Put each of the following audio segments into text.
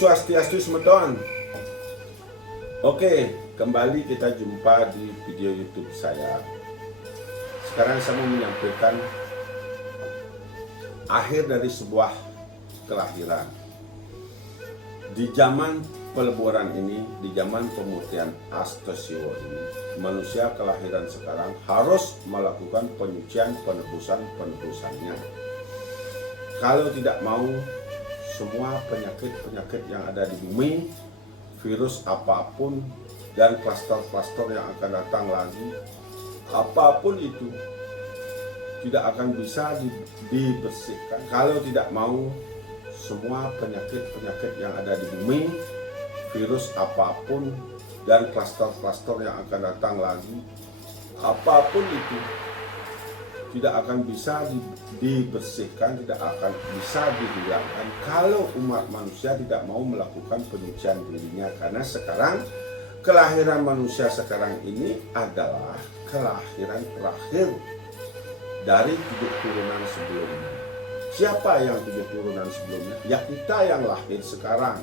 Swastiastu semeton. Oke, kembali kita jumpa di video YouTube saya. Sekarang saya mau menyampaikan akhir dari sebuah kelahiran. Di zaman peleburan ini, di zaman pemutihan Astasiwa ini, manusia kelahiran sekarang harus melakukan penyucian, penebusannya. Kalau tidak mau, semua penyakit-penyakit yang ada di bumi, virus apapun, dan klaster-klaster yang akan datang lagi, apapun itu, tidak akan bisa dibersihkan. Kalau tidak mau, semua penyakit-penyakit yang ada di bumi, virus apapun, dan klaster-klaster yang akan datang lagi, apapun itu, tidak akan bisa dibersihkan, tidak akan bisa dihilangkan kalau umat manusia tidak mau melakukan penyucian dirinya. Karena sekarang kelahiran manusia sekarang ini adalah kelahiran terakhir dari 7 turunan sebelumnya. Siapa yang 7 turunan sebelumnya? Ya kita yang lahir sekarang.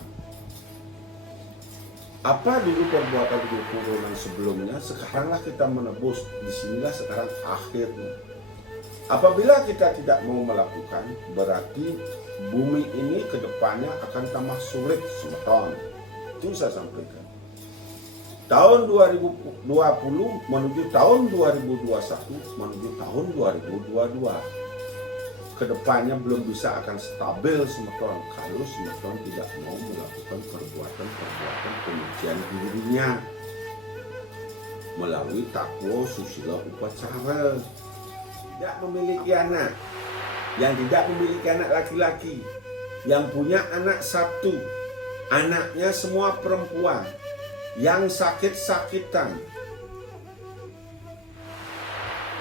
Apa dulu perbuatan 7 turunan sebelumnya? Sekaranglah kita menebus. Disinilah sekarang akhirnya. Apabila kita tidak mau melakukan, berarti bumi ini ke depannya akan tambah sulit semeton. Itu saya sampaikan. Tahun 2020 menuju tahun 2021 menuju tahun 2022. Kedepannya belum bisa akan stabil semeton kalau semeton tidak mau melakukan perbuatan penyucian dirinya melalui takwa susila upacara. Tidak memiliki anak, yang tidak memiliki anak laki-laki, yang punya anak satu, anaknya semua perempuan, yang sakit-sakitan.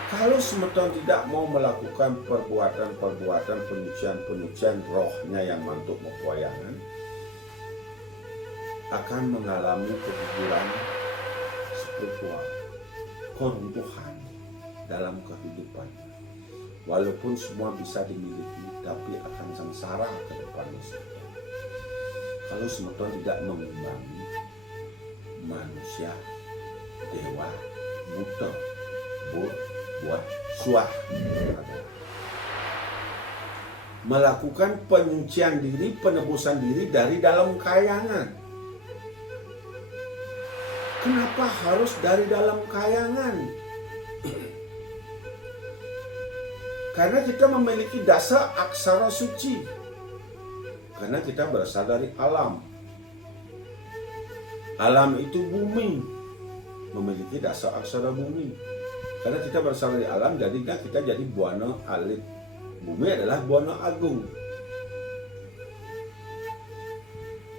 Kalau semeton tidak mau melakukan perbuatan penyucian rohnya yang mantuk mepoyangan, akan mengalami keguguran spiritual, keruntuhan dalam kehidupan. Walaupun semua bisa dimiliki, tapi akan sengsara ke depannya. Kalau semeton tidak mengimbangi manusia, dewa, buta, buat suah, melakukan penyucian diri, penebusan diri dari dalam kayangan. Kenapa harus dari dalam kayangan? Karena kita memiliki dasar aksara suci. Karena kita berasal dari alam. Alam itu bumi. Memiliki dasar aksara bumi. Karena kita berasal dari alam, jadi kita jadi buana alit. Bumi adalah buana agung.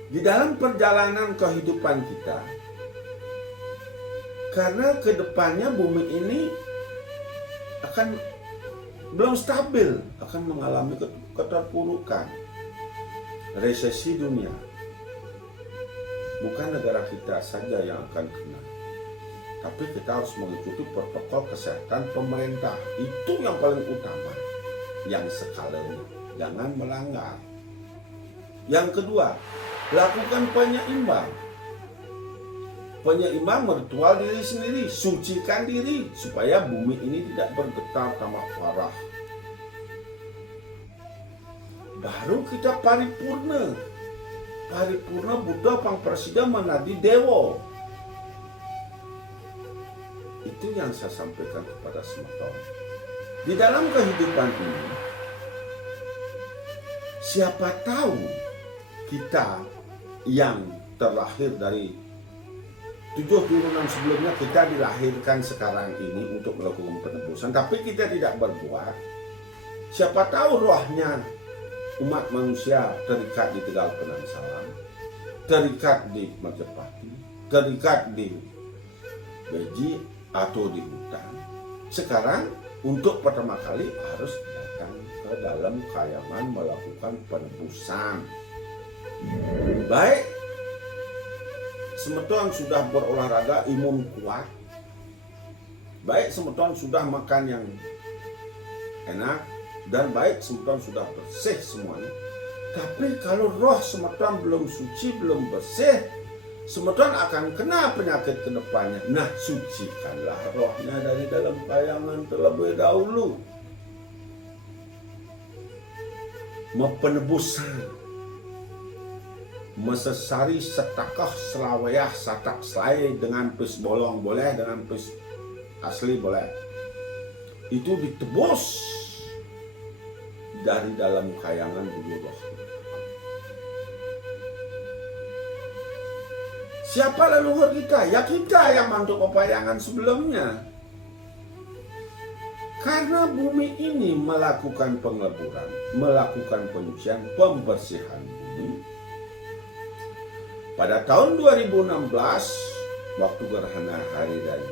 Di dalam perjalanan kehidupan kita, karena kedepannya bumi ini akan belum stabil, akan mengalami keterpurukan, resesi dunia. Bukan negara kita saja yang akan kena, tapi kita harus mengikuti protokol kesehatan pemerintah. Itu yang paling utama, yang skalanya jangan melanggar. Yang kedua, lakukan penyeimbang. Penyeimbang meritual diri sendiri, sucikan diri supaya bumi ini tidak bergetar tambah parah. Baru kita paripurna. Paripurna Buddha Pang Presida Menadi Dewa. Itu yang saya sampaikan kepada semeton. Di dalam kehidupan ini, siapa tahu kita yang terlahir dari 7 turunan sebelumnya, kita dilahirkan sekarang ini untuk melakukan penebusan, tapi kita tidak berbuat. Siapa tahu rohnya umat manusia terikat di Tegal Penangsalan, terikat di Majapahit, terikat di Beji atau di hutan. Sekarang untuk pertama kali harus datang ke dalam kayangan melakukan penebusan. Baik semeton sudah berolahraga, imun kuat, baik semeton sudah makan yang enak, dan baik semeton sudah bersih semuanya, Tapi kalau roh semeton belum suci, belum bersih, semeton akan kena penyakit ke depannya. Nah, sucikanlah rohnya dari dalam kayangan terlebih dahulu. Penebusan, mesesari setakah selawayah satak selai dengan pis bolong boleh, dengan pis asli boleh. Itu ditebus dari dalam kayangan dulu roh. Siapa leluhur kita? Ya kita yang mantuk pepayangan sebelumnya. Karena bumi ini melakukan pengleburan, melakukan penyucian, pembersihan bumi. Pada tahun 2016, waktu gerhana hari raya,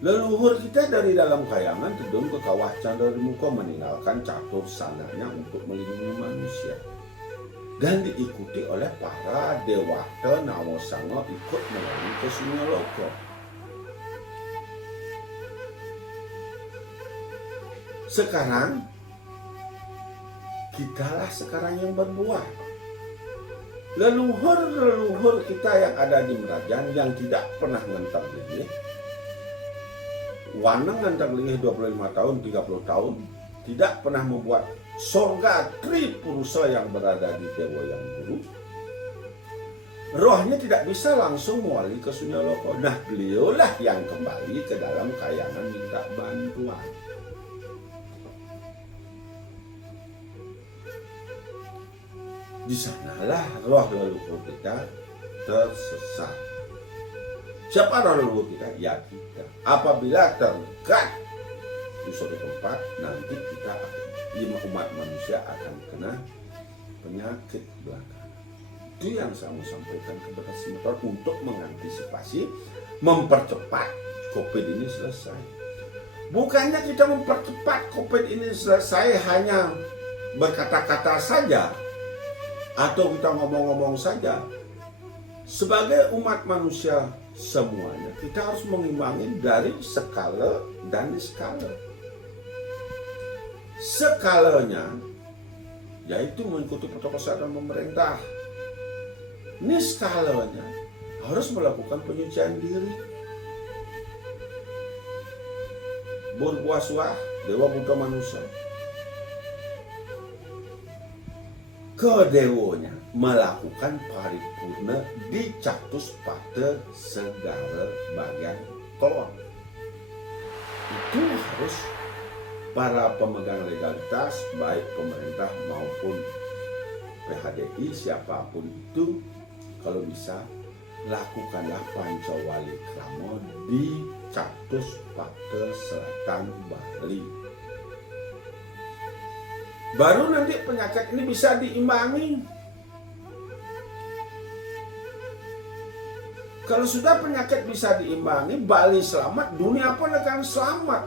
leluhur kita dari dalam kayangan tedung ke kawah Candorimuka meninggalkan catur sananya untuk melindungi manusia. Dan diikuti oleh para dewata Nawasanga ikut melalui ke Sunyaloka. Sekarang, kitalah sekarang yang berbuah. Leluhur-leluhur kita yang ada di Merajan yang tidak pernah ngentar lilih, wanang ngentar lilih 25 tahun, 30 tahun, tidak pernah membuat sorga Tripurusa yang berada di Dewa yang Guru. Rohnya tidak bisa langsung mewali ke Sunyaloka. Nah, beliaulah yang kembali ke dalam kayangan minta bantuan. Di sanalah roh leluhur kita tersesat. Siapa roh leluhur kita? Ya kita. Apabila terdekat di suatu tempat, nanti kita umat manusia akan kena penyakit belakang. Itu yang saya mau sampaikan kepada semeton untuk mengantisipasi, mempercepat COVID ini selesai. Bukannya kita mempercepat COVID ini selesai hanya berkata-kata saja, atau kita ngomong-ngomong saja. Sebagai umat manusia semuanya, kita harus mengimbangi dari skala dan skala. Skalanya yaitu mengikuti protokol kesehatan pemerintah. Ini skalanya harus melakukan penyucian diri. Berpuasa Dewa Buddha manusia. Kedewonya melakukan paripurna di Catuspada segala bagian kolon. Itu harus para pemegang legalitas, baik pemerintah maupun PHDI, siapapun itu, kalau bisa lakukanlah Pancawali Krama di Catuspada Selatan Bali. Baru nanti penyakit ini bisa diimbangi. Kalau sudah penyakit bisa diimbangi, Bali selamat, dunia pun akan selamat.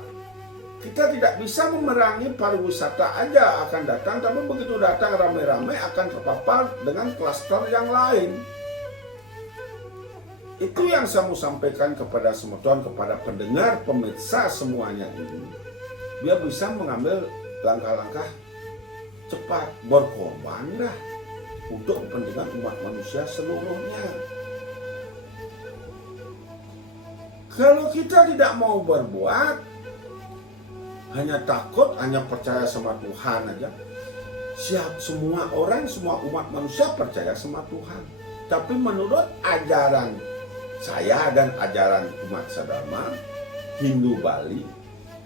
Kita tidak bisa memerangi pariwisata aja akan datang, tapi begitu datang ramai-ramai akan terpapar dengan klaster yang lain. Itu yang saya mau sampaikan kepada semeton, kepada pendengar, pemirsa semuanya ini. Biar bisa mengambil langkah-langkah cepat, berkorbanlah untuk kepentingan umat manusia seluruhnya. Kalau kita tidak mau berbuat, hanya takut, hanya percaya sama Tuhan aja. Semua orang, semua umat manusia percaya sama Tuhan. Tapi menurut ajaran saya dan ajaran umat Sadama, Hindu Bali,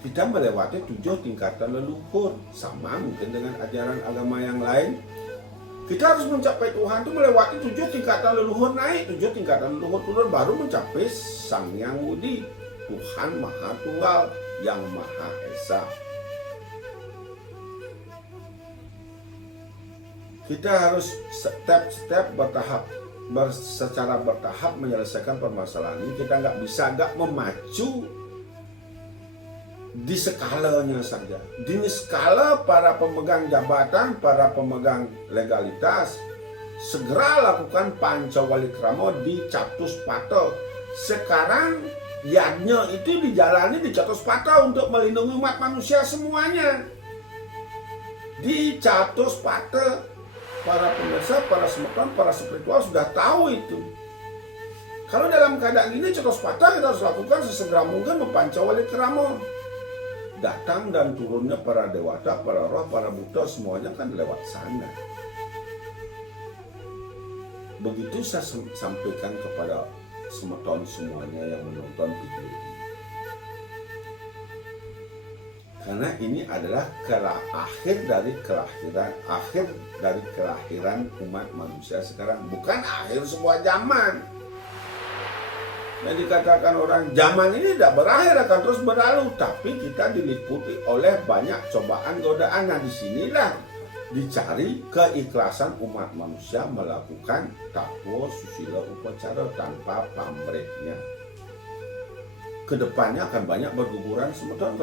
kita melewati 7 tingkatan leluhur. Sama mungkin dengan ajaran agama yang lain. Kita harus mencapai Tuhan itu melewati 7 tingkatan leluhur naik, 7 tingkatan leluhur turun, baru mencapai Sang Hyang Widi, Tuhan Maha Tunggal yang Maha Esa. Kita harus step-step secara bertahap menyelesaikan permasalahan ini. Kita nggak bisa memacu di skalanya saja. Di skala para pemegang jabatan, para pemegang legalitas, segera lakukan Pancawali Krama di Catuspada. Sekarang yadnya itu dijalani di Catuspada untuk melindungi umat manusia semuanya. Di Catus Pate, para pemirsa, para semeton, para spiritual sudah tahu itu. Kalau dalam keadaan ini Catus Pate kita harus lakukan sesegera mungkin mempancawali keramo. Datang dan turunnya para dewata, para roh, para buta, semuanya kan lewat sana. Begitu saya sampaikan kepada semeton semuanya yang menonton video ini. Karena ini adalah akhir dari kelahiran umat manusia sekarang, bukan akhir sebuah zaman. Yang dikatakan orang zaman ini tidak berakhir, akan terus berlalu, tapi kita diliputi oleh banyak cobaan godaan. Nah, disinilah dicari keikhlasan umat manusia melakukan takwa susila upacara tanpa pamrihnya. Kedepannya akan banyak berguguran semeton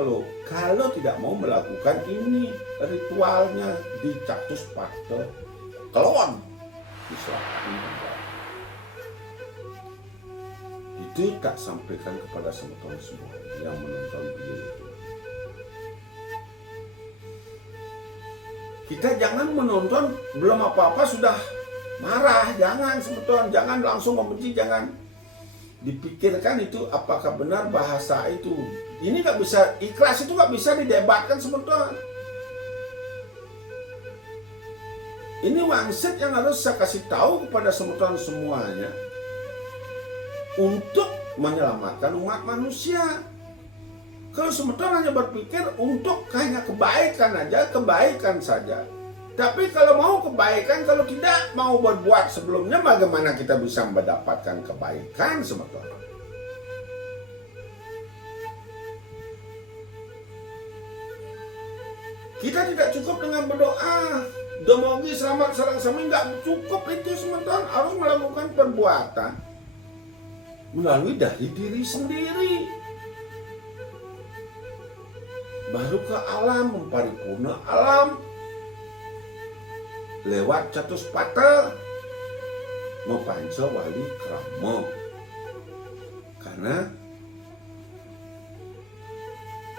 kalau tidak mau melakukan ini ritualnya di Catus Pate Kelon di selatan. Itu tak sampaikan kepada semeton semua yang menonton video itu. Kita jangan menonton belum apa-apa sudah marah, jangan semeton, jangan langsung membenci, jangan. Dipikirkan itu apakah benar bahasa itu. Ini nggak bisa, ikhlas itu nggak bisa didebatkan semeton. Ini wangsit yang harus saya kasih tahu kepada semeton semuanya untuk menyelamatkan umat manusia. Kalau semeton hanya berpikir untuk hanya kebaikan aja, kebaikan saja. Tapi kalau mau kebaikan, kalau tidak mau berbuat sebelumnya, bagaimana kita bisa mendapatkan kebaikan semeton? Kita tidak cukup dengan berdoa, demogi selamat sarang sami, nggak cukup itu semeton, harus melakukan perbuatan melalui dari diri sendiri. Baru ke alam, memparipurna alam. Lewat Catus Pate mempancawali krama. Karena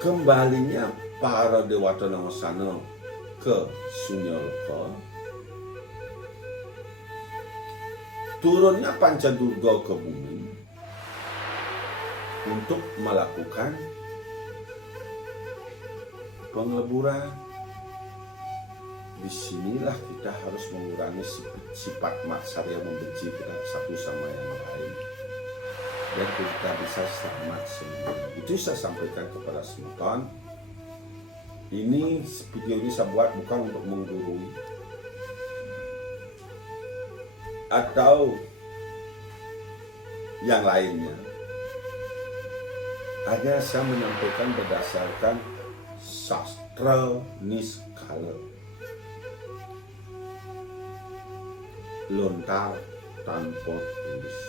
kembalinya para dewata namasana ke Sunyaloka, turunnya Pancadurga ke bumi untuk melakukan pengleburan. Disinilah kita harus mengurangi sifat matsarya membenci kita satu sama yang lain, dan kita bisa selamat semua. Itu saya sampaikan kepada semeton. Ini video ini saya buat bukan untuk menggurui atau yang lainnya. Hanya saya menyampaikan berdasarkan sastra Niskala. Lontar tanpa tulis,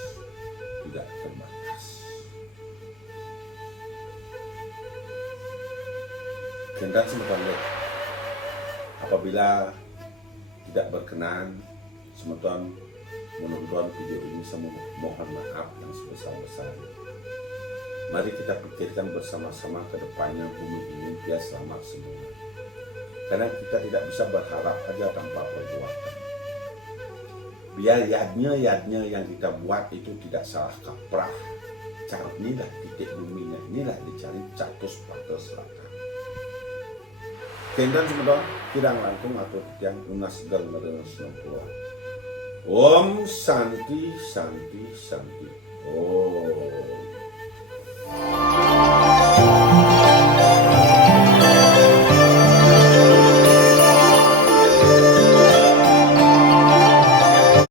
tidak terbatas. Kehendak semeton apabila tidak berkenan, semeton menonton video ini, saya mohon maaf yang sebesar-besarnya. Mari kita pikirkan bersama-sama ke depannya bumi ini biar selamat semua. Karena kita tidak bisa berharap aja tanpa perbuatan. Biar yadnya yang kita buat itu tidak salah kaprah. Cara inilah titik buminya, inilah dicari Catus Pate Selatan. Kendan semeton kirang langkung atau tiang lunas dan merenas nopo. Om Santi Santi Santi. Oh.